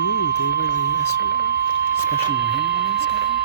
Ooh, they really special marine warnings down?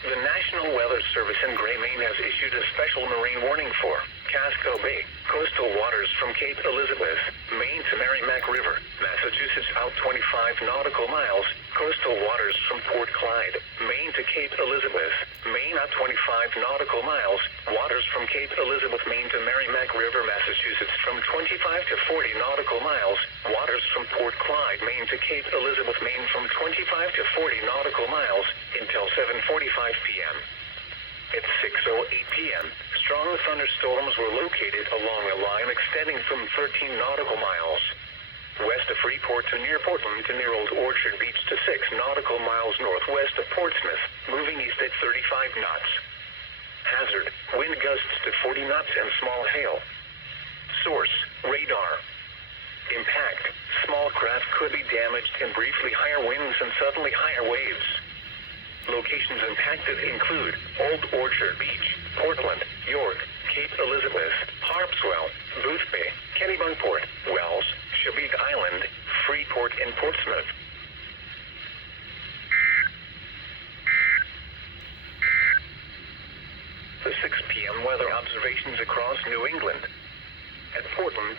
The National Weather Service in Gray, Maine has issued a special marine warning for Casco Bay, coastal waters from Cape Elizabeth, Maine to Merrimack River, Massachusetts out 25 nautical miles, coastal waters from Port Clyde, Maine to Cape Elizabeth, Maine out 25 nautical miles, waters from Cape Elizabeth, Maine to Merrimack River, Massachusetts from 25 to 40 nautical miles, waters from Port Clyde, Maine to Cape Elizabeth, Maine from 25 to 40 nautical miles until 7:45 p.m. At 6:08 p.m., strong thunderstorms were located along a line extending from 13 nautical miles west of Freeport to near Portland to near Old Orchard Beach to 6 nautical miles northwest of Portsmouth, moving east at 35 knots. Hazard, wind gusts to 40 knots and small hail. Source, radar. Impact, small craft could be damaged and briefly higher winds and suddenly higher waves. Locations impacted include Old Orchard Beach, Portland, York, Cape Elizabeth, Harpswell, Booth Bay, Kennebunkport, Wells, Chesapeake Island, Freeport, and Portsmouth. The 6 p.m. weather observations across New England. At Portland,